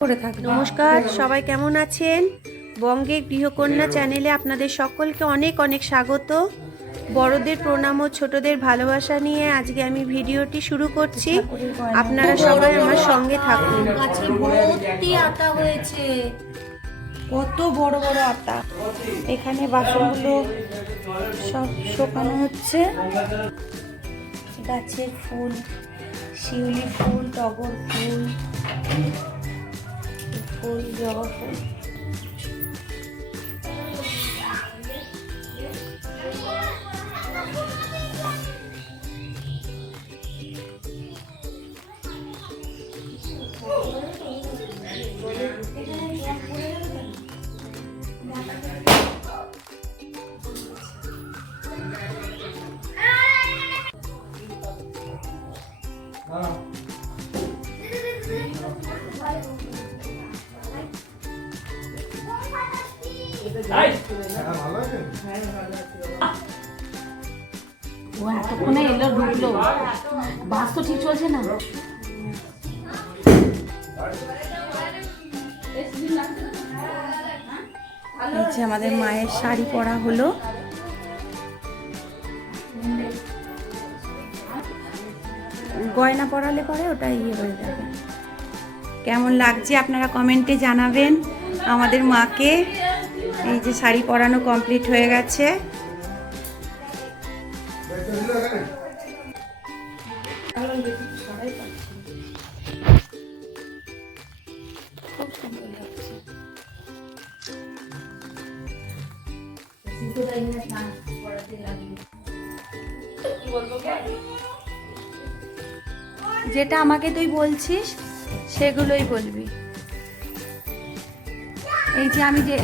নমস্কার, সবাই কেমন আছেন? বঙ্গের গৃহকন্যা চ্যানেলে আপনাদের সকলকে অনেক অনেক স্বাগত। বড়দের প্রণাম ও ছোটদের ভালোবাসা নিয়ে আজকে আমি ভিডিওটি শুরু করছি। আপনারা সবাই আমার সঙ্গে থাকুন। গাছে ভর্তি আতা হয়েছে, কত বড় বড় আতা। এখানে বাসনগুলো সব শুকানো হচ্ছে। গাছের ফুল, শিউলি ফুল, টগর ফুল, জবা ফুল। ও এতক্ষণে এলো, ঢুকলো। বাস তো ঠিক চলছে না। এই যে আমাদের মায়ের শাড়ি পরা হলো। গয়না পরালে পরে ওটা ইয়ে হয়ে যাবে। কেমন লাগছে আপনারা কমেন্টে জানাবেন আমাদের মাকে। এই যে শাড়ি পরানো কমপ্লিট হয়ে গেছে। খুব সুন্দর লাগছে। যেটা আমাকে তুই বলছিস সেগুলোই বলবি। এই যে আমি যে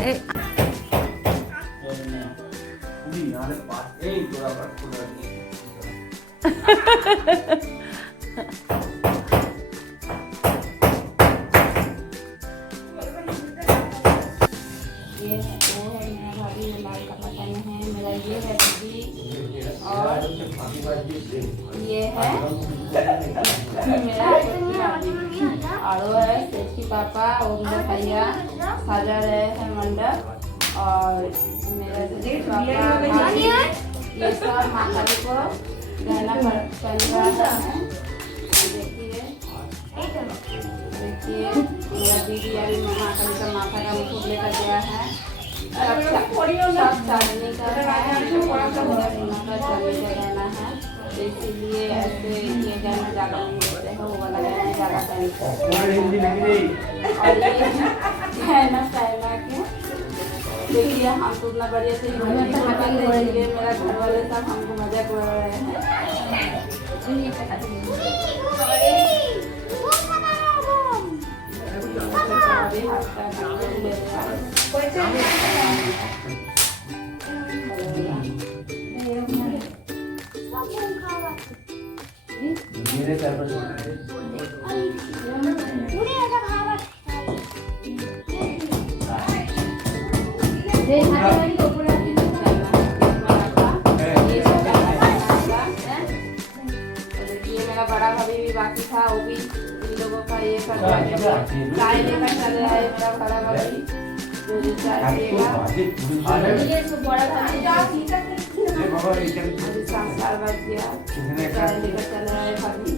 ये है मेरा और वो है सेठी पापा ओम भैया सजा रहे हैं मंडप। और मेरा सेठी पापा ये सब माता को गहना पहना है। देखिए देखिए मेरा दीदी अभी माता का माथा का मुकुट लेकर गया है। सब चांदनी का गहना है, इसीलिए ऐसे ये गहना ज़्यादा नहीं होते हैं, वो वाला गहना ज़्यादा पहनते हैं। और ये गहना पहना के देखिए हम तो इतना बढ़िया से इसलिए मेरा घर वाले सब हमको मजाक उड़ा रहे हैं। मेरा बड़ा भाभी भी बाकी था, वो भी इन लोगों का ये कर चाय लेकर चल रहा है। मेरा बड़ा भाभी जो चाय पिएगा, बड़ा भाभी संस्कार बच गया, चाय लेकर चल रहा है भाभी।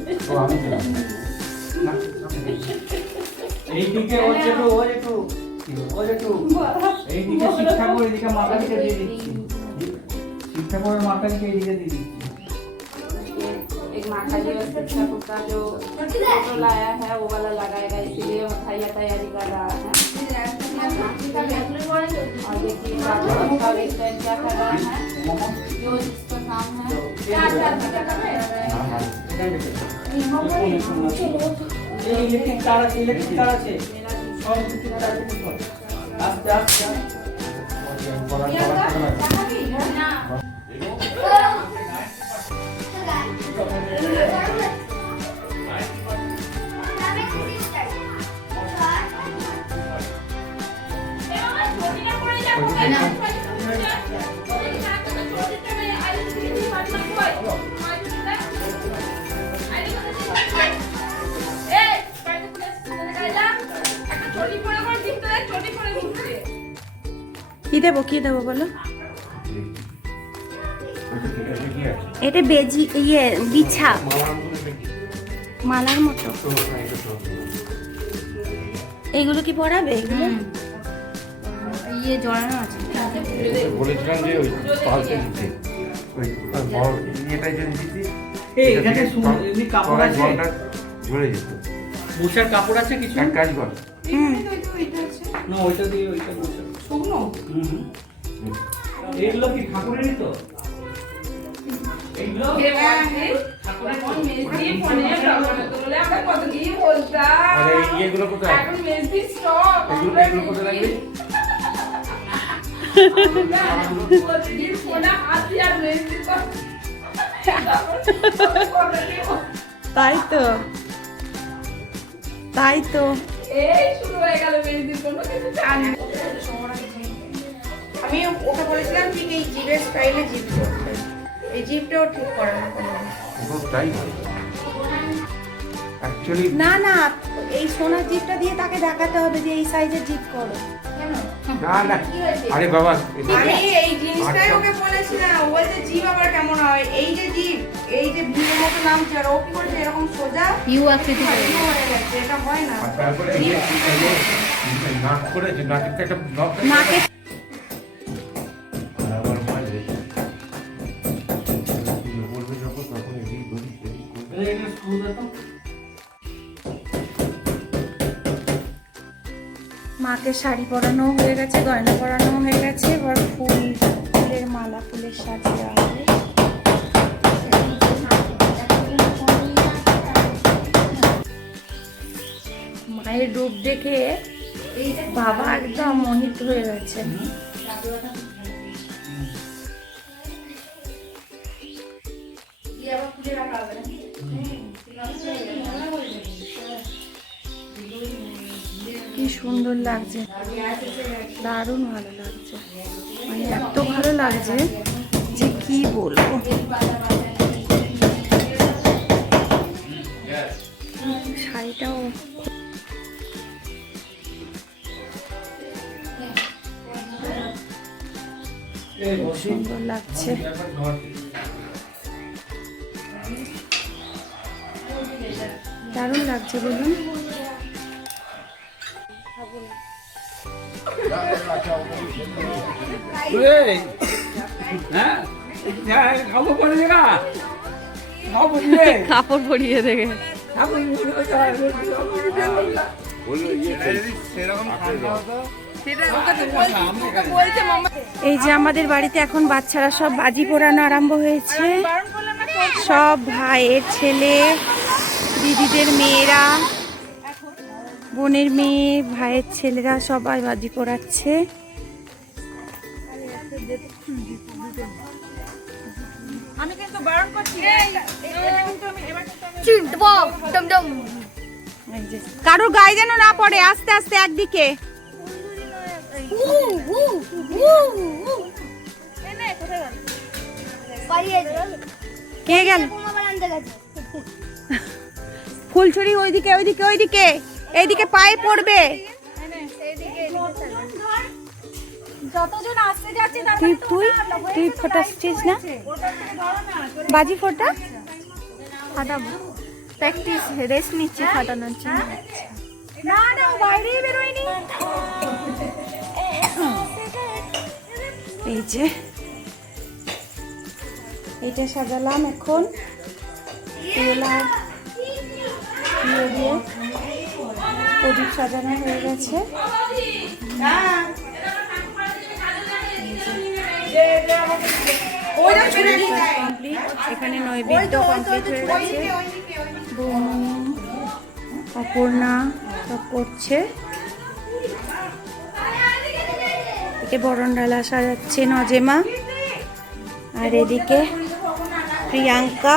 এইদিকে এইদিকে শিক্ষা করে এদিকে মাতাকে দিয়ে দিচ্ছি। शिक्षा को माता के लिए दी थी। एक माता जी शिक्षा कुत्ता जो फोटो लाया है वो वाला लगाएगा, इसीलिए भैया तैयारी कर रहा है। और देखिए क्या कर रहा है, जो जिसका काम है। इलेक्ट्रिक तार আছে সব কিছু তার আস্তে আস্তে দেবো বলো? ওইটা ঠিক আছে, কি আছে? এটা বেজি বিছা মালার মতো। এইগুলো কি পরাবে? এগুলো জড়ানো আছে। বলেছিলাম যে ওই পাল্টে দিতে, ওই বড় ইয়েটা যদি দিতি এই এখানে এমনি কাপড় আছে, জলটা ঝরে যেত। মোছার কাপড় আছে কিছু? এক কাজ কর, না ওইটা দিয়ে ওইটা মোছা শুকনো। এগুলো কি ঠাকুরেরই তো? এগুলো আরে ইয়েগুলো কোথায়? এগুলো এগুলো কোথায় লাগবে? তাই তো আমি ওকে বলেছিলাম ঠিক এই জিভের স্টাইলে জিভ করতে, এই জিভটাও ঠিক করে না কোনো। পুরোটাই অ্যাকচুয়ালি না না, এই সোনার জিভটা দিয়ে তাকে দেখাতে হবে যে এই সাইজের জিভ করো। না না, আরে বাবা আমি এই জিনিসটাই ওকে বলেছিলাম, ও বলছে জিভ আবার কেমন হয়, এই যে জিভ, এই যে ভিড়ের মতো নামছে, আর ও কি করেছে এরকম সোজা ইউ আকৃতি করে। ইউ হয়ে গেছে, এটা হয় না। আর তারপরে নাক করেছে, নাকের তো একটা নখ আছে। নাকে আর আবার মাঝে বলবে যখন তখন এদিক ওদিক এদিক করবে। এটা স্ক্রু দাও। মাকে শাড়ি পরানো হয়ে গেছে, গয়না পরানো হয়ে গেছে, এবার ফুলের মালা, ফুলের সাজ দেওয়া হবে। মায়ের রূপ দেখে বাবা একদম মোহিত হয়ে গেছে। কি সুন্দর লাগছে, দারুণ ভালো লাগছে, মানে এত ভালো লাগছে যে কি বলবো। শাড়িটাও সুন্দর লাগছে। দারুণ লাগছে বলুন। এই হ্যাঁ হ্যাঁ খাবো পড়ে না, খাবো রে কাপড় পরিয়ে দেখে খাবো এই যে আমাদের বাড়িতে এখন বাচ্চারা সব বাজি পোড়ানো আরম্ভ হয়েছে। সব ভাইয়ের ছেলে, দিদিদের মেয়েরা, বোনের মেয়ে, ভাইয়ের ছেলেরা সবাই বাজি পোড়াচ্ছে। আমি কিন্তু বারণ করছি, কারোর গায়ে যেন না পড়ে, আস্তে আস্তে একদিকে। কে গেল? ফুলছড়ি ওইদিকে ওইদিকে ওইদিকে, এইদিকে পায়ে পড়বে। তুই তুই তুই ফোটাচ্ছিস না বাজি? ফোটা ফাটাবো, প্র্যাকটিস রেস্ট নিচ্ছি ফাটানোর জন্য। না না, ও বাইরেই বেরোয়নি। এই যে এইটা সাজালাম, এখন তেল আর দিয়ে দিয়ে প্রদীপ সাজানো হয়ে গেছে। এখানে নৈবেদ্য কমপ্লিট হয়ে গেছে, অপর্ণা সব করছে। এদিকে বরণ ডালা সাজাচ্ছে নজেমা, আর এদিকে প্রিয়াঙ্কা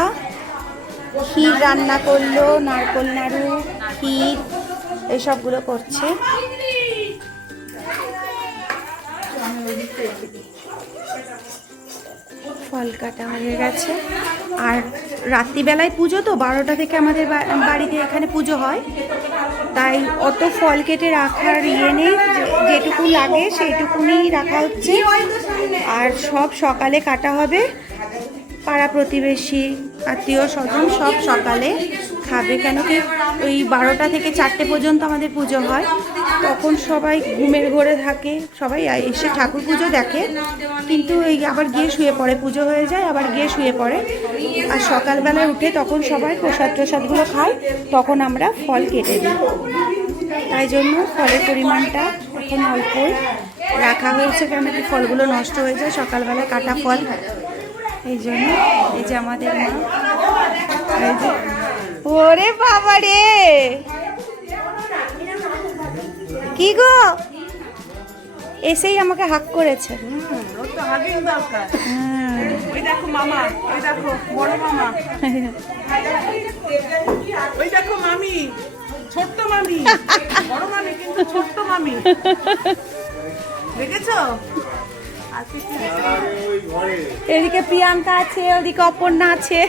ক্ষীর রান্না করলো, নারকোল নাড়ু, ক্ষীর এইসবগুলো করছে। ফল কাটা হয়ে গেছে, আর রাত্রিবেলায় পুজো তো 12টা থেকে আমাদের বাড়িতে এখানে পুজো হয়। তাই অত ফল কেটে রাখার ইয়ে নেই, যেটুকু লাগে সেইটুকুনি রাখা হচ্ছে। আর সব সকালে কাটা হবে, পাড়া প্রতিবেশী আত্মীয় স্বজন সব সকালে খাবে। কেন কি ওই 12টা থেকে 4টে পর্যন্ত আমাদের পুজো হয়, তখন সবাই ঘুমের ঘোরে থাকে, সবাই এসে ঠাকুর পুজো দেখে, কিন্তু এই আবার গিয়ে শুয়ে পড়ে, পুজো হয়ে যায় আবার গিয়ে শুয়ে পড়ে। আর সকালবেলায় উঠে তখন সবাই প্রসাদগুলো খায়, তখন আমরা ফল কেটে দিই। তাই জন্য ফলের পরিমাণটা এখন অল্পই রাখা হয়েছে, কেন কি ফলগুলো নষ্ট হয়ে যায় সকালবেলা কাটা ফল। এই জন্য এই যে আমাদের মা, এই যে ওরে বাবা রে, কি গো, এসেই আমাকে হাক করেছে। ওই দেখো মামা, ওই দেখো বড় মামা, ওই দেখো মামি, ছোট্ট মামি, বড় মামি কিন্তু ছোট্ট মামি, দেখেছো? এদিকে প্রিয়াঙ্কা আছে, ওদিকে অপর্ণা আছে।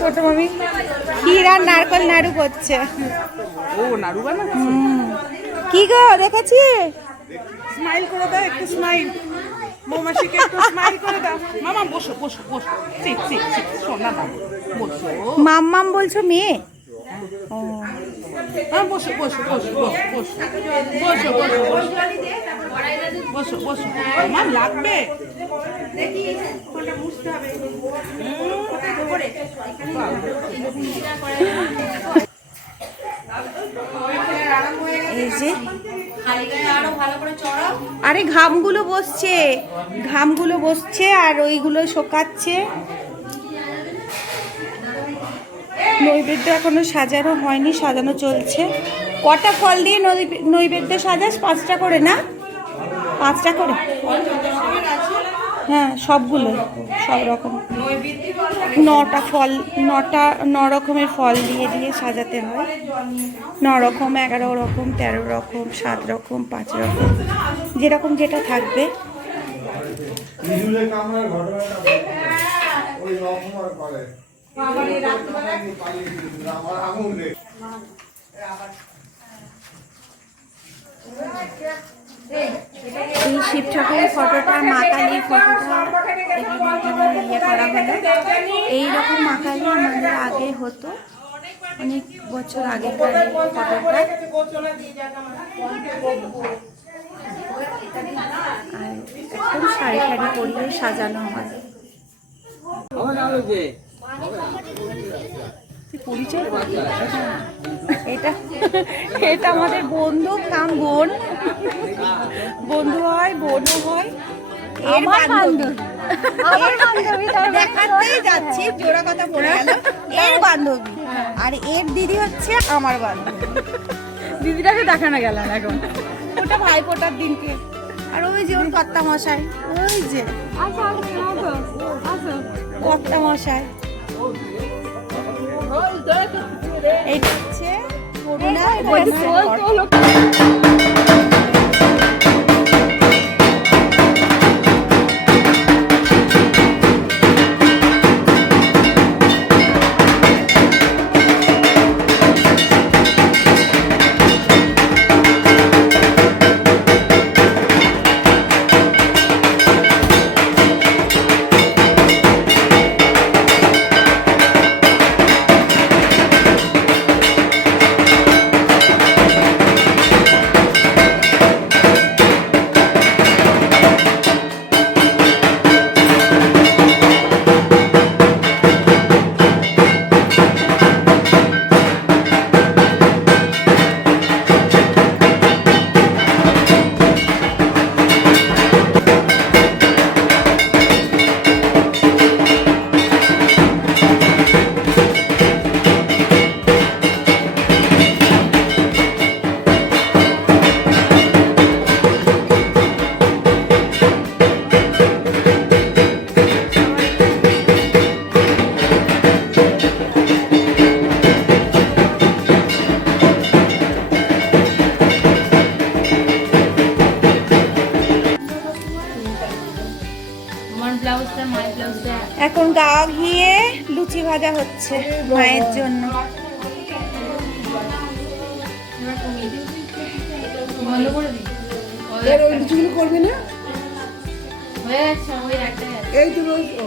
ছোট মামি ক্ষীর আর নারকেল নাড়ু করছে। ও নাড়ু বানাচ্ছে। কি গো দেখেছি? স্মাইল করে দাও, একটু স্মাইল, বৌমাসিকে একটু স্মাইল করে দাও। মামা বসো বসো বসো, ঠিক ঠিক ঠিক, সোনা দাও, বসো। মাম্মাম বলছো মেয়ে? ও বসো বসো বসো বসো বসো বসো বসো বসো বসো, আমার লাগবে। এই যে আরে ঘামগুলো বসছে আর ওইগুলো শোকাচ্ছে। নৈবেদ্য এখনো সাজানো হয়নি, সাজানো চলছে। কটা ফল দিয়ে নৈবেদ্য সাজাস? 5টা করে না? 5টা করে, হ্যাঁ সবগুলো, সব রকম 9টা ফল, 9 রকমের ফল দিয়ে দিয়ে সাজাতে হয়। 9 রকম, 11 রকম, 13 রকম, 7 রকম, 5 রকম, যেরকম যেটা থাকবে। এই শিব ঠাকুরের ফটোটা, মা কালীর ফটোটা এখানে ইয়ে করা হলো। এইরকম মা কালী আমাদের আগে হতো, অনেক বছর আগেকার এই ফটোটা। আর একদম শাড়ি শাড়ি পরিয়ে সাজানো হয়। এটা এটা আমাদের বন্ধু কাম বোন, বন্ধু হয়, বোনও হয়, এর বান্ধবী। দেখাতেই যাচ্ছি, জোড়া কথা পড়ে গেল, এর বান্ধবী। আর এর দিদি হচ্ছে আমার বান্ধবী। দিদিটাকে দেখানো গেল না এখন। ওটা ভাইফোঁটার দিনকে। আর ওই যে ওর কর্তা মশাই, ওই যে কর্তা মশাই, এইটা হচ্ছে করুণা। এখন গাওয়া ঘিয়ে লুচি ভাজা হচ্ছে মায়ের জন্য। এর ওই লুচিগুলো করবি না? এই তো রোজ ও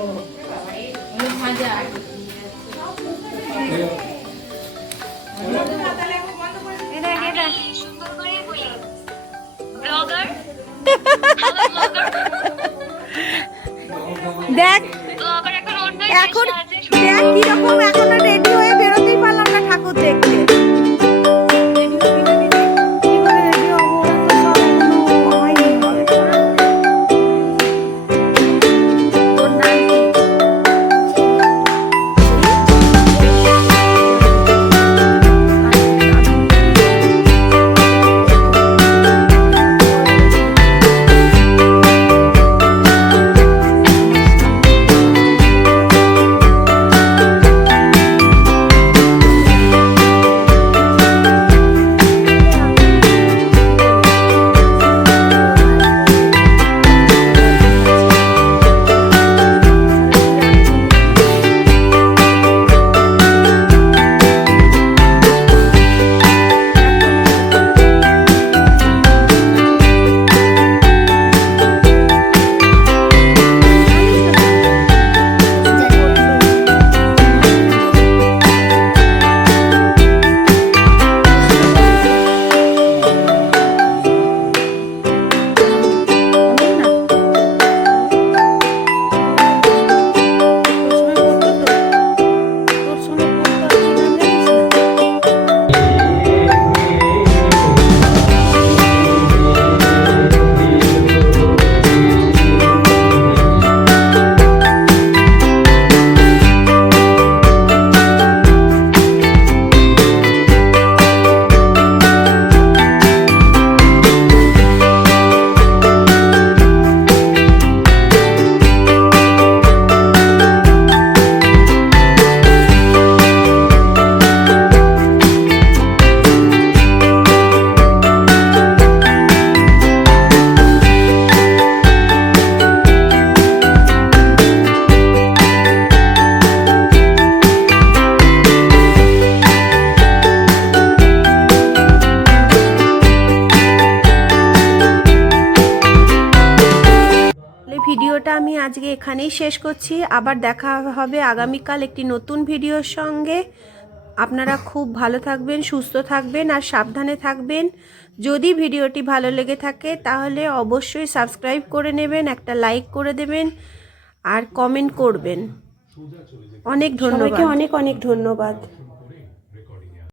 দেখ এখন দেখ কিরকম এখনো রেডি হয়ে বেরোতেই পারলাম না ঠাকুর দেখতে। কি করে ready হবো? ওরা তো সব এখনো হয়নি। তোর নাম কি? ভিডিওটা আমি আজকে এখানেই শেষ করছি। আবার দেখা হবে আগামীকাল একটি নতুন ভিডিওর সঙ্গে। আপনারা খুব ভালো থাকবেন, সুস্থ থাকবেন আর সাবধানে থাকবেন। যদি ভিডিওটি ভালো লেগে থাকে তাহলে অবশ্যই সাবস্ক্রাইব করে নেবেন, একটা লাইক করে দেবেন আর কমেন্ট করবেন। অনেক ধন্যবাদ, অনেক ধন্যবাদ।